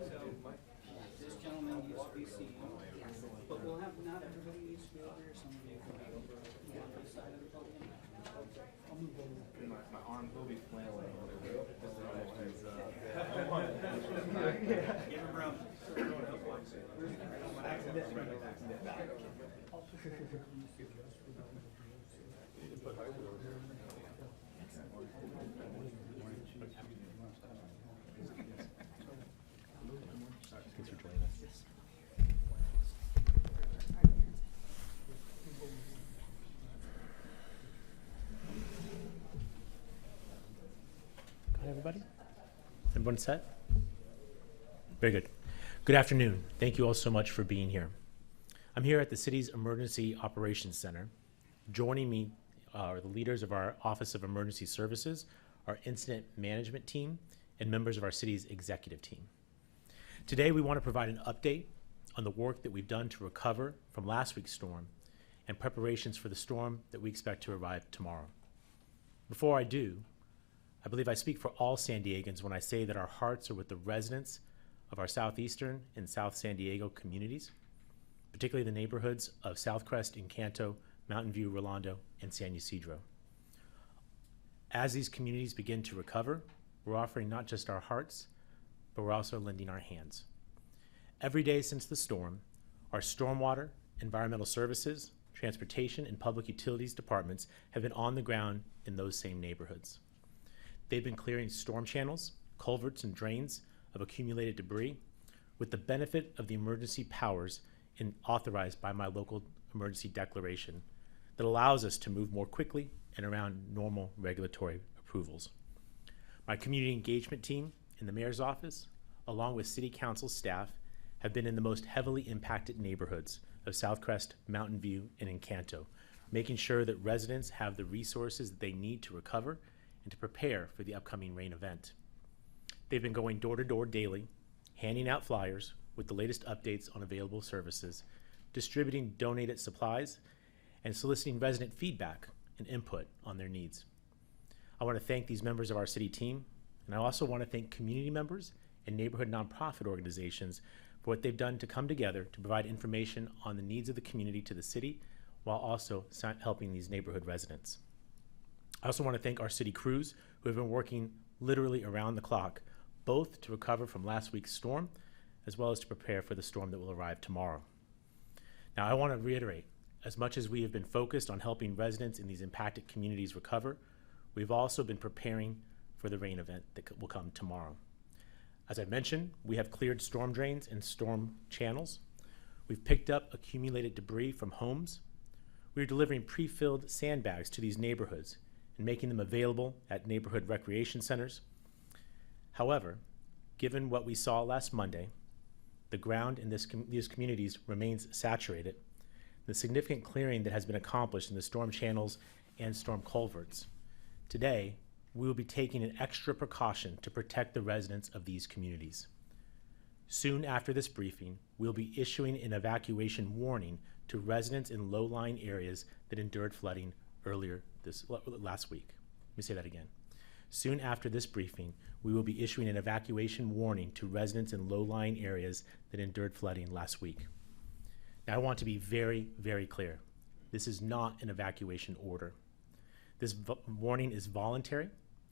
So, this gentleman needs to be seen, but we'll have, not everybody needs to be over here, some of you can be over on this side of the podium. I'll move over. My arms will be flailing. Give him room. Thanks for joining us. Hi, everybody. Everyone set? Very good. Good afternoon. Thank you all so much for being here. I'm here at the city's Emergency Operations Center. Joining me are the leaders of our Office of Emergency Services, our Incident Management team, and members of our city's executive team. Today, we want to provide an update on the work that we've done to recover from last week's storm and preparations for the storm that we expect to arrive tomorrow. Before I do, I believe I speak for all San Diegans when I say that our hearts are with the residents of our southeastern and South San Diego communities, particularly the neighborhoods of Southcrest, Encanto, Mountain View, Rolando, and San Ysidro. As these communities begin to recover, we're offering not just our hearts, but we're also lending our hands. Every day since the storm, our stormwater, environmental services, transportation, and public utilities departments have been on the ground in those same neighborhoods. They've been clearing storm channels, culverts, and drains of accumulated debris with the benefit of the emergency powers authorized by my local emergency declaration that allows us to move more quickly and around normal regulatory approvals. My community engagement team in the mayor's office, along with city council staff, have been in the most heavily impacted neighborhoods of Southcrest, Mountain View, and Encanto, making sure that residents have the resources that they need to recover and to prepare for the upcoming rain event. They've been going door to door daily, handing out flyers with the latest updates on available services, distributing donated supplies, and soliciting resident feedback and input on their needs. I want to thank these members of our city team, and I also want to thank community members and neighborhood nonprofit organizations for what they've done to come together to provide information on the needs of the community to the city while also helping these neighborhood residents. I also want to thank our city crews who have been working literally around the clock, both to recover from last week's storm as well as to prepare for the storm that will arrive tomorrow. Now, I want to reiterate, as much as we have been focused on helping residents in these impacted communities recover, we've also been preparing for the rain event that will come tomorrow. As I mentioned, we have cleared storm drains and storm channels. We've picked up accumulated debris from homes. We're delivering pre-filled sandbags to these neighborhoods and making them available at neighborhood recreation centers. However, given what we saw last Monday, the ground in these communities remains saturated. The significant clearing that has been accomplished in the storm channels and storm culverts. Today, we will be taking an extra precaution to protect the residents of these communities. Soon after this briefing, we'll be issuing an evacuation warning to residents in low-lying areas that endured flooding last week. Let me say that again. Soon after this briefing, we will be issuing an evacuation warning to residents in low-lying areas that endured flooding last week. Now, I want to be very, very clear. This is not an evacuation order. This warning is voluntary,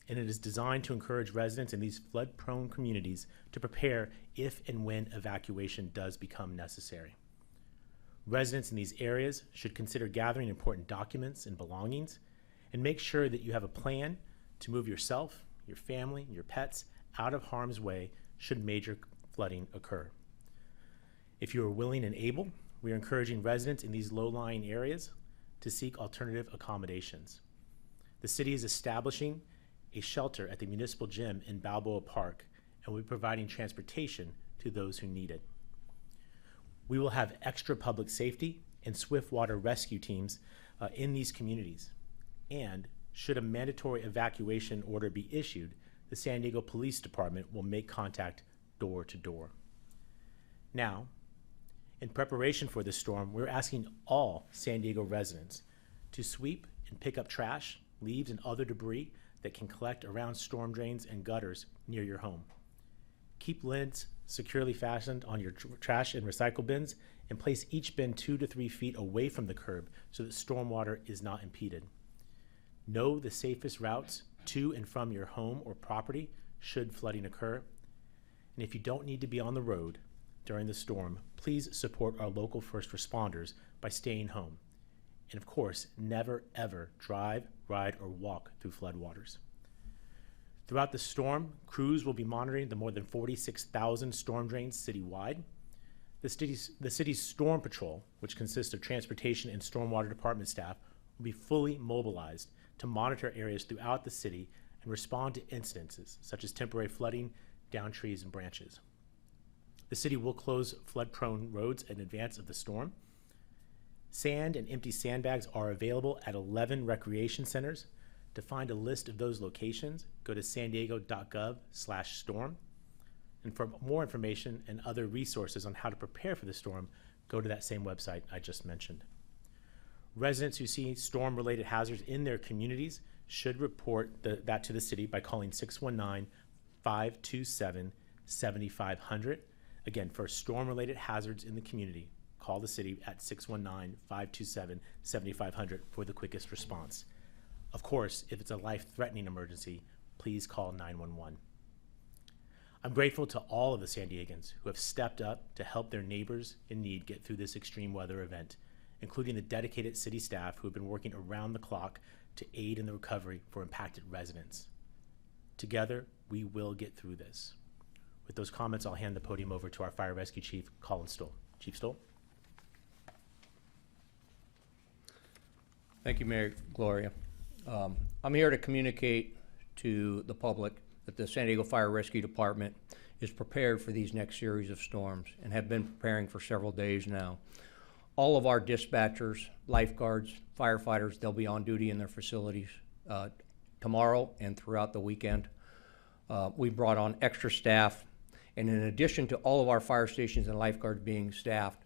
and it is designed to encourage residents in these flood-prone communities to prepare if and when evacuation does become necessary. Residents in these areas should consider gathering important documents and belongings and make sure that you have a plan to move yourself, your family, and your pets out of harm's way should major flooding occur. If you are willing and able, we are encouraging residents in these low-lying areas to seek alternative accommodations. The city is establishing a shelter at the municipal gym in Balboa Park, and we'll be providing transportation to those who need it. We will have extra public safety and swift water rescue teams in these communities. And should a mandatory evacuation order be issued, the San Diego Police Department will make contact door to door. Now, in preparation for this storm, we're asking all San Diego residents to sweep and pick up trash, leaves, and other debris that can collect around storm drains and gutters near your home. Keep lids securely fastened on your trash and recycle bins, and place each bin 2 to 3 feet away from the curb so that stormwater is not impeded. Know the safest routes to and from your home or property should flooding occur. And if you don't need to be on the road during the storm, please support our local first responders by staying home. And of course, never ever drive, ride, or walk through floodwaters. Throughout the storm, crews will be monitoring the more than 46,000 storm drains citywide. The city's storm patrol, which consists of transportation and stormwater department staff, will be fully mobilized to monitor areas throughout the city and respond to incidences such as temporary flooding, downed trees, and branches. The city will close flood-prone roads in advance of the storm. Sand and empty sandbags are available at 11 recreation centers. To find a list of those locations, go to sandiego.gov/storm. And for more information and other resources on how to prepare for the storm, go to that same website I just mentioned. Residents who see storm-related hazards in their communities should report that to the city by calling 619-527-7500. Again, for storm-related hazards in the community, call the city at 619-527-7500 for the quickest response. Of course, if it's a life-threatening emergency, please call 911. I'm grateful to all of the San Diegans who have stepped up to help their neighbors in need get through this extreme weather event, including the dedicated city staff who have been working around the clock to aid in the recovery for impacted residents. Together, we will get through this. With those comments, I'll hand the podium over to our Fire Rescue Chief, Colin Stoll. Chief Stoll. Thank you, Mayor Gloria. I'm here to communicate to the public that the San Diego Fire Rescue Department is prepared for these next series of storms and have been preparing for several days now. All of our dispatchers, lifeguards, firefighters, they'll be on duty in their facilities tomorrow and throughout the weekend. We brought on extra staff, and in addition to all of our fire stations and lifeguards being staffed,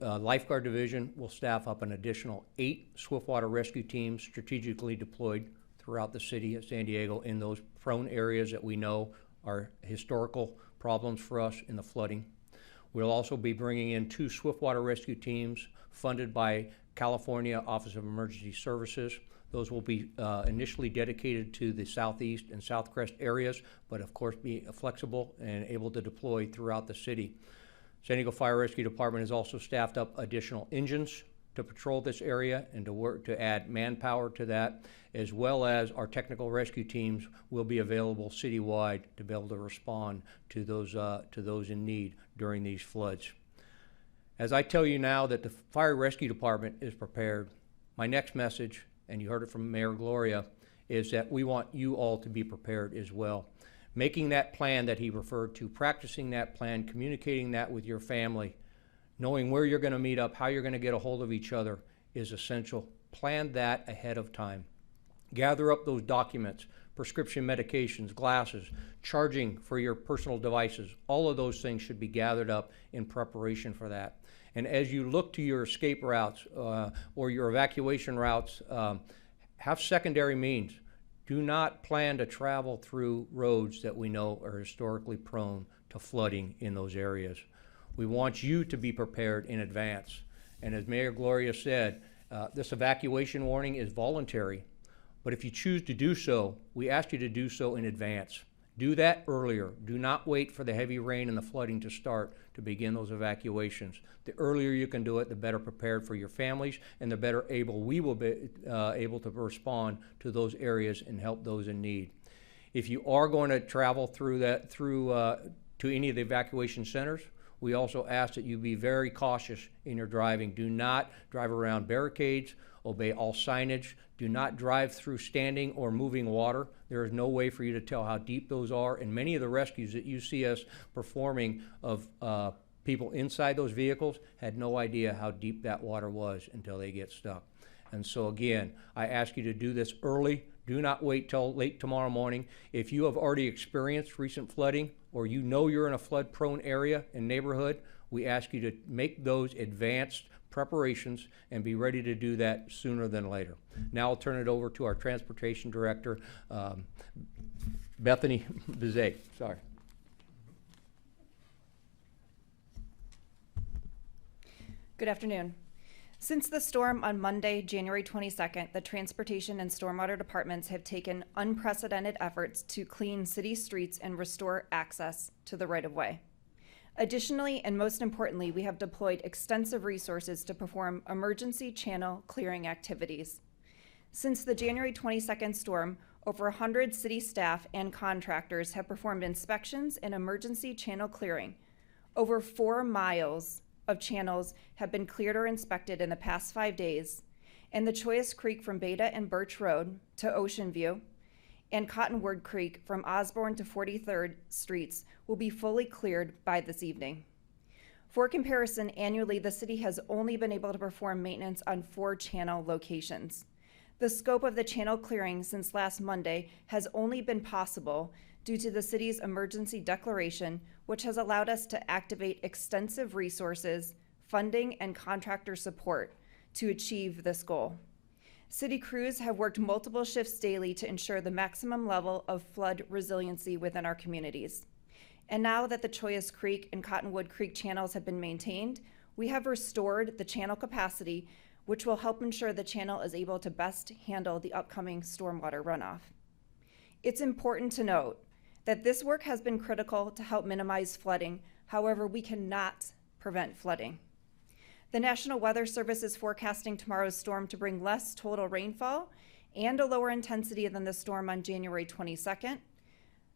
Lifeguard Division will staff up an additional 8 swiftwater rescue teams strategically deployed throughout the city of San Diego in those prone areas that we know are historical problems for us in the flooding. We'll also be bringing in 2 swiftwater rescue teams funded by California Office of Emergency Services. Those will be initially dedicated to the southeast and southcrest areas, but of course be flexible and able to deploy throughout the city. San Diego Fire Rescue Department has also staffed up additional engines to patrol this area and to work to add manpower to that, as well as our technical rescue teams will be available citywide to be able to respond to those in need during these floods. As I tell you now that the Fire Rescue Department is prepared, my next message, and you heard it from Mayor Gloria, is that we want you all to be prepared as well. Making that plan that he referred to, practicing that plan, communicating that with your family, knowing where you're going to meet up, how you're going to get a hold of each other is essential. Plan that ahead of time. Gather up those documents, prescription medications, glasses, charging for your personal devices. All of those things should be gathered up in preparation for that. And as you look to your escape routes or your evacuation routes, have secondary means. Do not plan to travel through roads that we know are historically prone to flooding in those areas. We want you to be prepared in advance. And as Mayor Gloria said, this evacuation warning is voluntary, but if you choose to do so, we ask you to do so in advance. Do that earlier. Do not wait for the heavy rain and the flooding to start to begin those evacuations. The earlier you can do it, the better prepared for your families, and the better we will be able to respond to those areas and help those in need. If you are going to travel to any of the evacuation centers, we also ask that you be very cautious in your driving. Do not drive around barricades, obey all signage, do not drive through standing or moving water. There is no way for you to tell how deep those are, and many of the rescues that you see us performing of people inside those vehicles had no idea how deep that water was until they get stuck. And so again, I ask you to do this early. Do not wait till late tomorrow morning. If you have already experienced recent flooding, or you know you're in a flood-prone area and neighborhood, we ask you to make those advanced preparations and be ready to do that sooner than later. Now I'll turn it over to our Transportation Director, Bethany Bizet. Sorry. Good afternoon. Since the storm on Monday, January 22nd, the Transportation and Stormwater Departments have taken unprecedented efforts to clean city streets and restore access to the right-of-way. Additionally, and most importantly, we have deployed extensive resources to perform emergency channel clearing activities. Since the January 22nd storm, over 100 city staff and contractors have performed inspections and emergency channel clearing. Over 4 miles of channels have been cleared or inspected in the past 5 days, and the Choyas Creek from Beta and Birch Road to Ocean View and Cottonwood Creek from Osborne to 43rd Streets will be fully cleared by this evening. For comparison, annually, the city has only been able to perform maintenance on 4 channel locations. The scope of the channel clearing since last Monday has only been possible due to the city's emergency declaration, which has allowed us to activate extensive resources, funding, and contractor support to achieve this goal. City crews have worked multiple shifts daily to ensure the maximum level of flood resiliency within our communities. And now that the Choyas Creek and Cottonwood Creek channels have been maintained, we have restored the channel capacity, which will help ensure the channel is able to best handle the upcoming stormwater runoff. It's important to note that this work has been critical to help minimize flooding. However, we cannot prevent flooding. The National Weather Service is forecasting tomorrow's storm to bring less total rainfall and a lower intensity than the storm on January 22nd.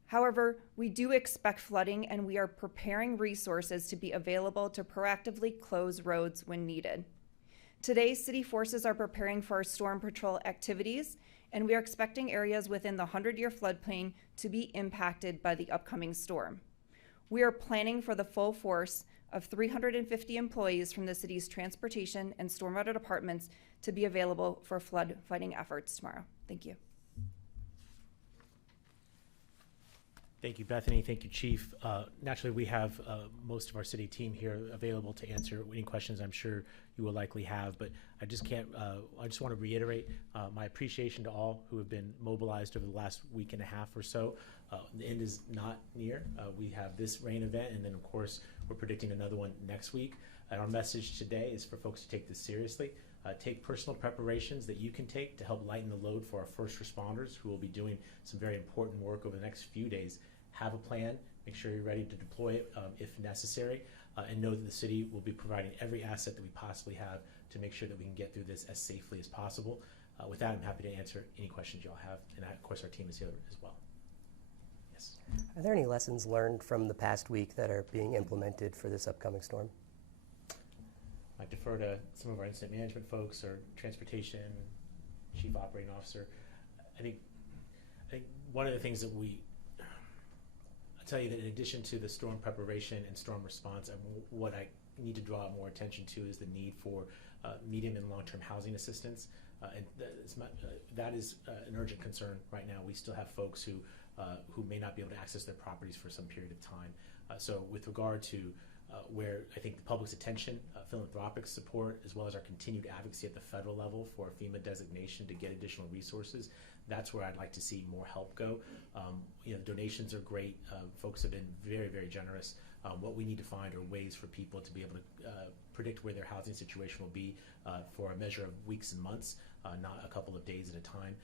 However, we do expect flooding, and we are preparing resources to be available to proactively close roads when needed. Today, city forces are preparing for our storm patrol activities, and we are expecting areas within the 100-year floodplain to be impacted by the upcoming storm. We are planning for the full force of 350 employees from the city's transportation and stormwater departments to be available for flood fighting efforts tomorrow. Thank you. Thank you, Bethany. Thank you, Chief. Naturally, we have most of our city team here available to answer any questions I'm sure you will likely have, but I just want to reiterate my appreciation to all who have been mobilized over the last week and a half or so. The end is not near. We have this rain event, and then of course, we're predicting another one next week. And our message today is for folks to take this seriously. Take personal preparations that you can take to help lighten the load for our first responders who will be doing some very important work over the next few days. Have a plan, make sure you're ready to deploy it if necessary, and know that the city will be providing every asset that we possibly have to make sure that we can get through this as safely as possible. With that, I'm happy to answer any questions y'all have, and of course our team is here as well. Yes. Are there any lessons learned from the past week that are being implemented for this upcoming storm? I defer to some of our incident management folks or transportation, chief operating officer. I think one of the things that I'll tell you that in addition to the storm preparation and storm response, what I need to draw more attention to is the need for medium and long-term housing assistance. And that is an urgent concern right now. We still have folks who may not be able to access their properties for some period of time. So with regard to where I think the public's attention, philanthropic support, as well as our continued advocacy at the federal level for FEMA designation to get additional resources, that's where I'd like to see more help go. Donations are great. Folks have been very, very generous. What we need to find are ways for people to be able to predict where their housing situation will be for a measure of weeks and months, not a couple of days at a time.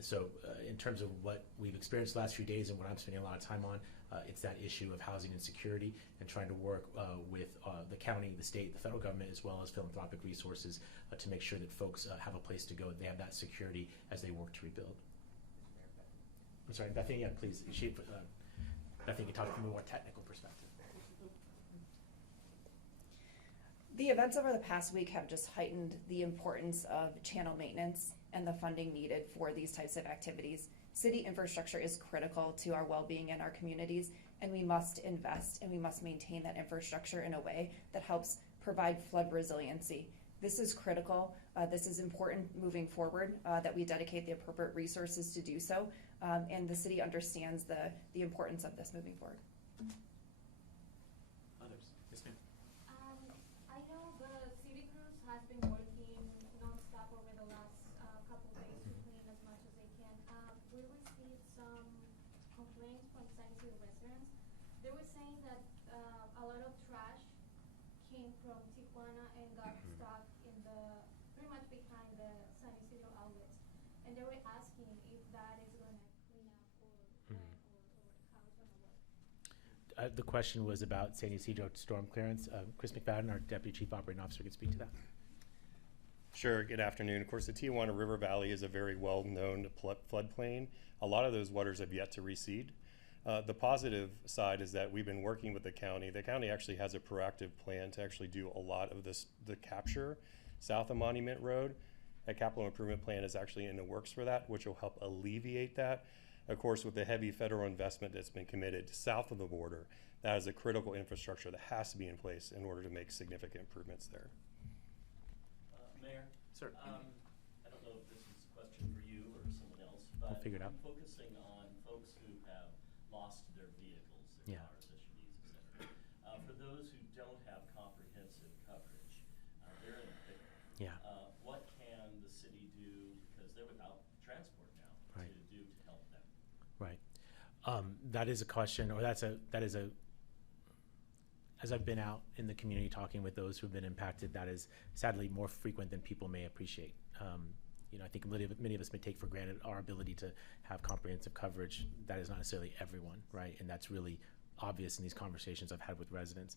So in terms of what we've experienced the last few days and what I'm spending a lot of time on, it's that issue of housing insecurity and trying to work with the county, the state, the federal government, as well as philanthropic resources to make sure that folks have a place to go, they have that security as they work to rebuild. I'm sorry, Bethany, yeah, please. Bethany can talk from a more technical perspective. The events over the past week have just heightened the importance of channel maintenance and the funding needed for these types of activities. City infrastructure is critical to our well-being in our communities, and we must invest and we must maintain that infrastructure in a way that helps provide flood resiliency. This is critical. This is important moving forward, that we dedicate the appropriate resources to do so, and the city understands the importance of this moving forward. Others? Yes, ma'am. I know the city crews has been working nonstop over the last couple of days to clean as much as they can. We received some complaints from San Jose residents. They were saying that a lot of trash came from Tijuana and got stuck in pretty much behind the San Isidro outlets. And they were asking if that is gonna clean up or when or how it's gonna work. The question was about San Ysidro storm clearance. Chris McFadden, our Deputy Chief Operating Officer, could speak to that. Sure, good afternoon. Of course, the Tijuana River Valley is a very well-known floodplain. A lot of those waters have yet to recede. The positive side is that we've been working with the county. The county actually has a proactive plan to actually do a lot of the capture south of Monument Road. A capital improvement plan is actually in the works for that, which will help alleviate that. Of course, with the heavy federal investment that's been committed south of the border, that is a critical infrastructure that has to be in place in order to make significant improvements there. Mayor? Sir. I don't know if this is a question for you or someone else, but We'll figure it out. I'm focusing on folks who have lost their vehicles, their Yeah. cars, SUVs, et cetera. For those who don't have comprehensive coverage, they're in a pickle. Yeah. What can the city do, because they're without transport now, Right. to do to help them? Right. That is a question, or that is a, as I've been out in the community talking with those who've been impacted, that is sadly more frequent than people may appreciate. I think many of us may take for granted our ability to have comprehensive coverage. That is not necessarily everyone, right? And that's really obvious in these conversations I've had with residents.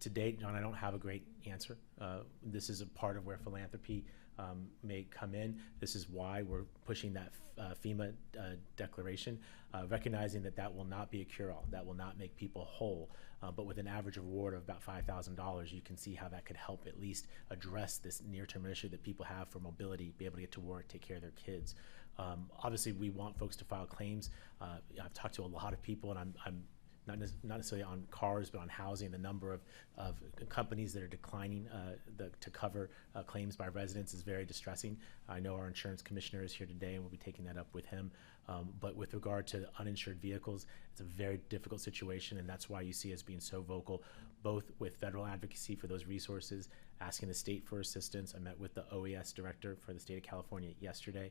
To date, John, I don't have a great answer. This is a part of where philanthropy may come in. This is why we're pushing that FEMA declaration, recognizing that will not be a cure-all, that will not make people whole. But with an average reward of about $5,000, you can see how that could help at least address this near-term issue that people have for mobility, be able to get to work, take care of their kids. Obviously, we want folks to file claims. I've talked to a lot of people, and I'm not necessarily on cars, but on housing. The number of companies that are declining to cover claims by residents is very distressing. I know our insurance commissioner is here today, and we'll be taking that up with him. But with regard to uninsured vehicles, it's a very difficult situation, and that's why you see us being so vocal, both with federal advocacy for those resources, asking the state for assistance. I met with the OES director for the state of California yesterday,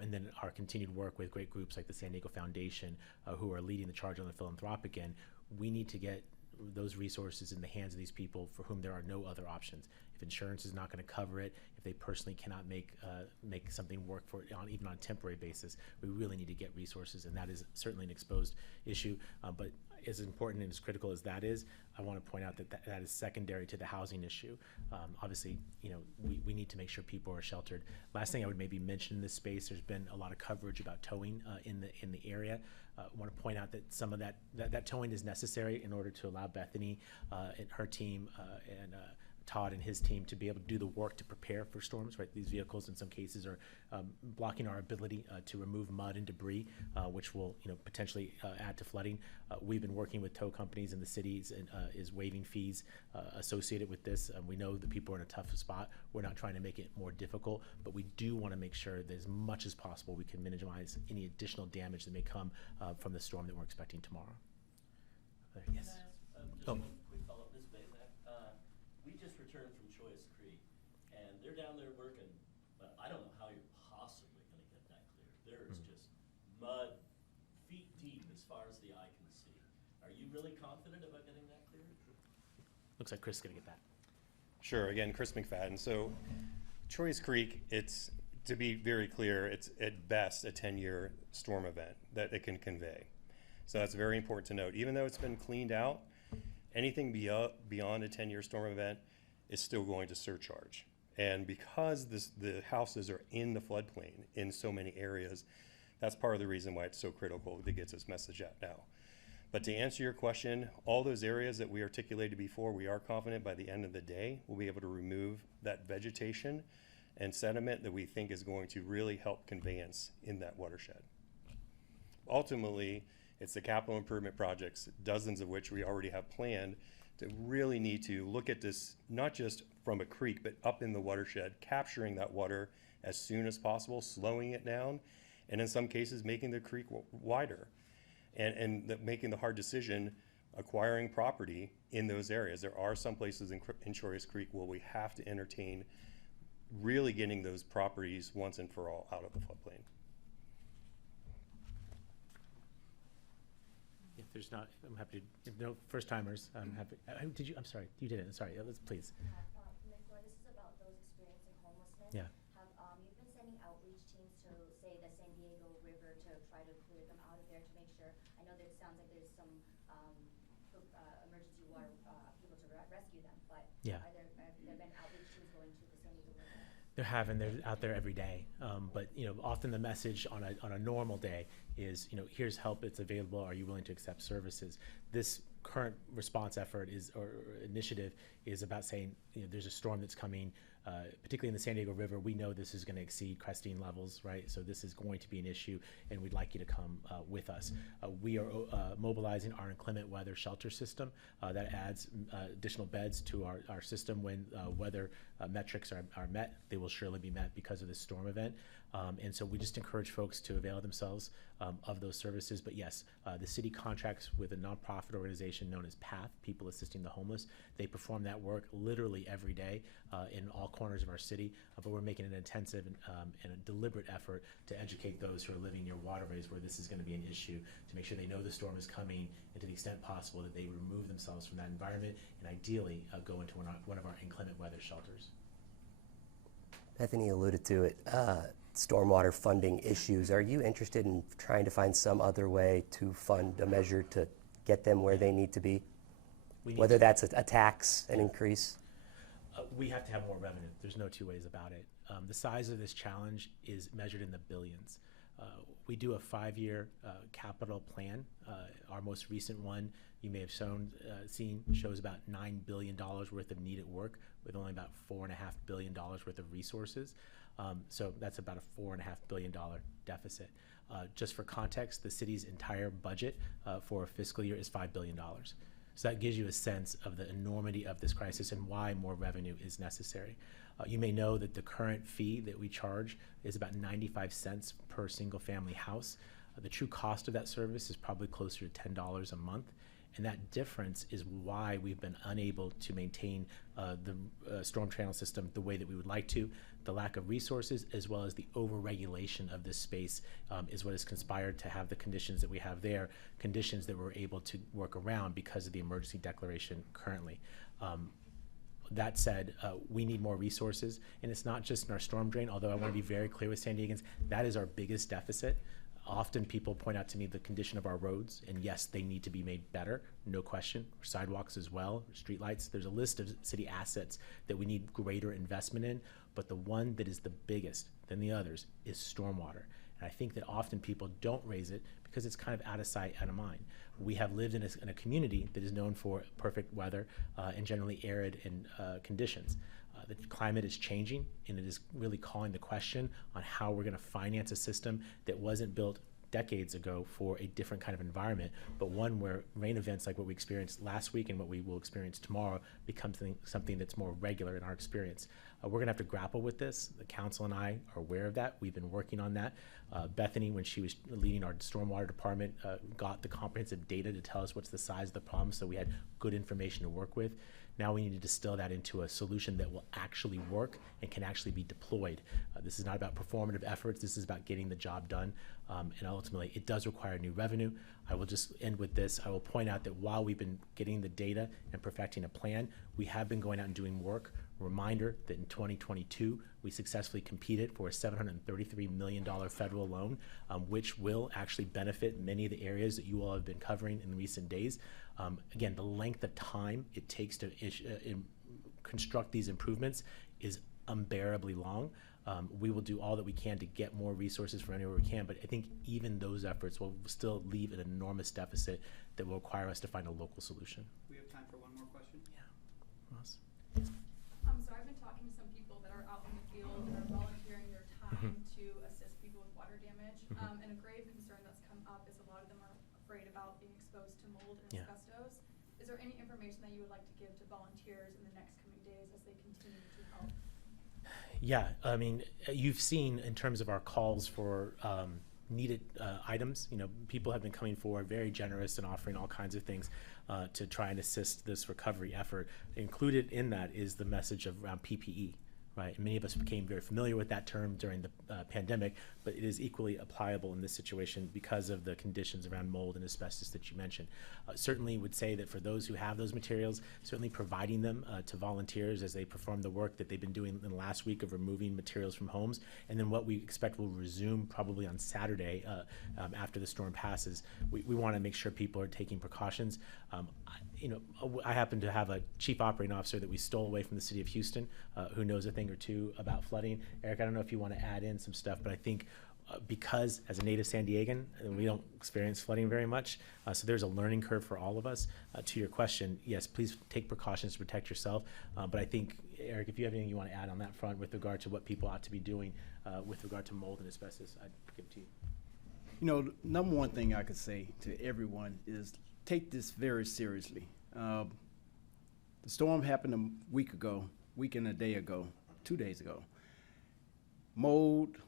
and then our continued work with great groups like the San Diego Foundation, who are leading the charge on the philanthropic end. We need to get those resources in the hands of these people for whom there are no other options. If insurance is not going to cover it, if they personally cannot make something work for it, even on a temporary basis, we really need to get resources, and that is certainly an exposed issue. But as important and as critical as that is, I want to point out that is secondary to the housing issue. Obviously, we need to make sure people are sheltered. Last thing I would maybe mention in this space, there's been a lot of coverage about towing in the area. I want to point out that some of that towing is necessary in order to allow Bethany and her team and Todd and his team to be able to do the work to prepare for storms, right? These vehicles in some cases are blocking our ability to remove mud and debris, which will potentially add to flooding. We've been working with tow companies in the cities and is waiving fees associated with this. We know that people are in a tough spot. We're not trying to make it more difficult, but we do want to make sure that as much as possible we can minimize any additional damage that may come from the storm that we're expecting tomorrow. Yes. Can I ask just one quick follow-up? Ms. Bezak, we just returned from Choice Creek, and they're down there working, but I don't know how you're possibly going to get that clear. There is just mud feet deep as far as the eye can see. Are you really confident about getting that cleared? Looks like Chris is going to get that. Sure, again, Chris McFadden. So Choice Creek, to be very clear, it's at best a 10-year storm event that it can convey. So that's very important to note. Even though it's been cleaned out, anything beyond a 10-year storm event is still going to surcharge. And because the houses are in the floodplain in so many areas, that's part of the reason why it's so critical to get this message out now. But to answer your question, all those areas that we articulated before, we are confident by the end of the day, we'll be able to remove that vegetation and sediment that we think is going to really help conveyance in that watershed. Ultimately, it's the capital improvement projects, dozens of which we already have planned, to really need to look at this, not just from a creek, but up in the watershed, capturing that water as soon as possible, slowing it down, and in some cases, making the creek wider. And making the hard decision, acquiring property in those areas. There are some places in Choice Creek where we have to entertain really getting those properties once and for all out of the floodplain. Yeah. there's not, I'm happy to, if no first timers, I'm happy. Did you, I'm sorry, you didn't, sorry, let's please. Mentor, this is about those experiencing homelessness. Yeah. Have you've been sending outreach teams to, say, the San Diego River to try to clear them out of there to make sure? I know that it sounds like there's some emergency water people to rescue them, but Yeah. have there been outreach teams going to the San Diego River? They're having, they're out there every day. But often the message on a normal day is, here's help, it's available, are you willing to accept services? This current response effort or initiative is about saying, there's a storm that's coming, particularly in the San Diego River. We know this is going to exceed cresting levels, right? So this is going to be an issue, and we'd like you to come with us. We are mobilizing our inclement weather shelter system that adds additional beds to our system when weather metrics are met. They will surely be met because of this storm event. And so we just encourage folks to avail themselves of those services. But yes, the city contracts with a nonprofit organization known as PATH, People Assisting the Homeless. They perform that work literally every day in all corners of our city. But we're making an intensive and a deliberate effort to educate those who are living near waterways where this is going to be an issue, to make sure they know the storm is coming, and to the extent possible that they remove themselves from that environment and ideally go into one of our inclement weather shelters. Bethany alluded to it, stormwater funding issues. Are you interested in trying to find some other way to fund a measure to get them where they need to be? Whether that's a tax, an increase? We have to have more revenue. There's no two ways about it. The size of this challenge is measured in the billions. We do a 5-year capital plan. Our most recent one, you may have seen, shows about $9 billion worth of needed work with only about $4.5 billion worth of resources. So that's about a $4.5 billion deficit. Just for context, the city's entire budget for a fiscal year is $5 billion. So that gives you a sense of the enormity of this crisis and why more revenue is necessary. You may know that the current fee that we charge is about 95 cents per single family house. The true cost of that service is probably closer to $10 a month. And that difference is why we've been unable to maintain the storm channel system the way that we would like to. The lack of resources, as well as the over-regulation of this space, is what has conspired to have the conditions that we have there, conditions that we're able to work around because of the emergency declaration currently. That said, we need more resources, and it's not just in our storm drain, although I want to be very clear with San Diegans, that is our biggest deficit. Often people point out to me the condition of our roads, and yes, they need to be made better, no question. Sidewalks as well, streetlights. There's a list of city assets that we need greater investment in, but the one that is the biggest than the others is stormwater. And I think that often people don't raise it because it's kind of out of sight, out of mind. We have lived in a community that is known for perfect weather and generally arid conditions. The climate is changing, and it is really calling the question on how we're going to finance a system that wasn't built decades ago for a different kind of environment, but one where rain events like what we experienced last week and what we will experience tomorrow becomes something that's more regular in our experience. We're going to have to grapple with this. The council and I are aware of that. We've been working on that. Bethany, when she was leading our stormwater department, got the comprehensive data to tell us what's the size of the problem, so we had good information to work with. Now we need to distill that into a solution that will actually work and can actually be deployed. This is not about performative efforts. This is about getting the job done. And ultimately, it does require new revenue. I will just end with this. I will point out that while we've been getting the data and perfecting a plan, we have been going out and doing work. Reminder that in 2022, we successfully competed for a $733 million federal loan, which will actually benefit many of the areas that you all have been covering in recent days. Again, the length of time it takes to construct these improvements is unbearably long. We will do all that we can to get more resources from anywhere we can, but I think even those efforts will still leave an enormous deficit that will require us to find a local solution. We have time for one more question. Yeah. Ross? So I've been talking to some people that are out in the field and are volunteering their time to assist people with water damage. And a grave concern that's come up is a lot of them are afraid about being exposed to mold and asbestos. Is there any information that you would like to give to volunteers in the next coming days as they continue to help? Yeah, I mean, you've seen in terms of our calls for needed items, people have been coming forward very generous and offering all kinds of things to try and assist this recovery effort. Included in that is the message of around PPE, right? And many of us became very familiar with that term during the pandemic, but it is equally applicable in this situation because of the conditions around mold and asbestos that you mentioned. Certainly would say that for those who have those materials, certainly providing them to volunteers as they perform the work that they've been doing in the last week of removing materials from homes, and then what we expect will resume probably on Saturday after the storm passes. We want to make sure people are taking precautions. I happen to have a chief operating officer that we stole away from the city of Houston who knows a thing or two about flooding. Eric, I don't know if you want to add in some stuff, but I think because as a native San Diegan, we don't experience flooding very much, so there's a learning curve for all of us. To your question, yes, please take precautions to protect yourself, but I think, Eric, if you have anything you want to add on that front with regard to what people ought to be doing with regard to mold and asbestos, I'd give it to you. You know, number one thing I could say to everyone is take this very seriously. The storm happened a week and a day ago, 2 days ago. Mold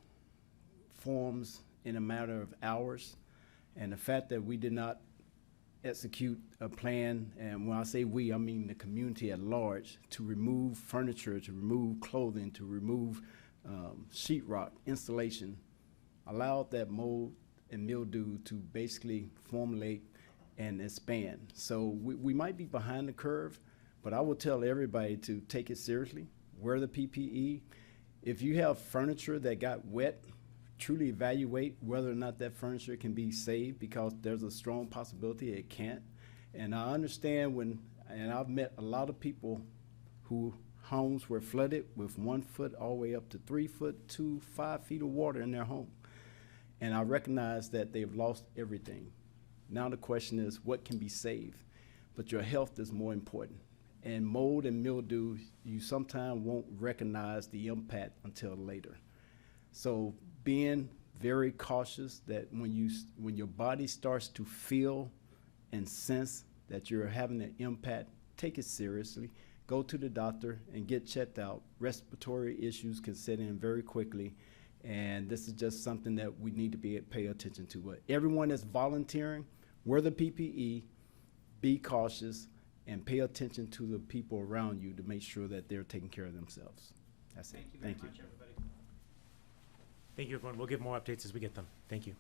forms in a matter of hours, and the fact that we did not execute a plan, and when I say we, I mean the community at large, to remove furniture, to remove clothing, to remove sheetrock installation, allowed that mold and mildew to basically formulate and expand. So we might be behind the curve, but I will tell everybody to take it seriously, wear the PPE. If you have furniture that got wet, truly evaluate whether or not that furniture can be saved, because there's a strong possibility it can't. And I understand and I've met a lot of people who homes were flooded with 1 foot all the way up to 3 foot to 5 feet of water in their home. And I recognize that they've lost everything. Now the question is, what can be saved? But your health is more important. And mold and mildew, you sometimes won't recognize the impact until later. So being very cautious that when your body starts to feel and sense that you're having an impact, take it seriously. Go to the doctor and get checked out. Respiratory issues can set in very quickly. And this is just something that we need to pay attention to. But everyone that's volunteering, wear the PPE, be cautious, and pay attention to the people around you to make sure that they're taking care of themselves. That's it. Thank you very much, everybody. Thank you, everyone. We'll give more updates as we get them. Thank you.